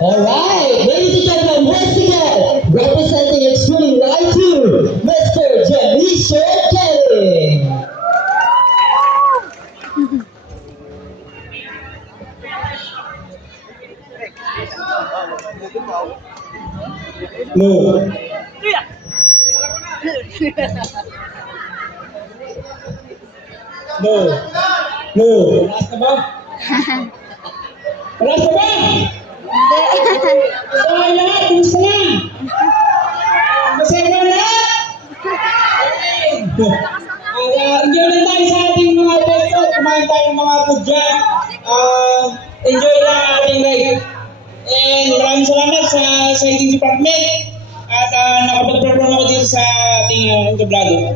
Alright, ladies and gentlemen, once again, representing Extreme Right 2, Mr. Jamisha Kelly. Move. Move. Move. Palas ka ba? Palas ka ba? So, ay lahat, kumusta na? Masaya na lahat? Enjoy lang tayo sa ating mga besto. Kumain tayo ng mga food dyan. Enjoy lang ating ride. And maraming salamat sa Siting Department. At nakapag-perform ako dito sa ating vlog.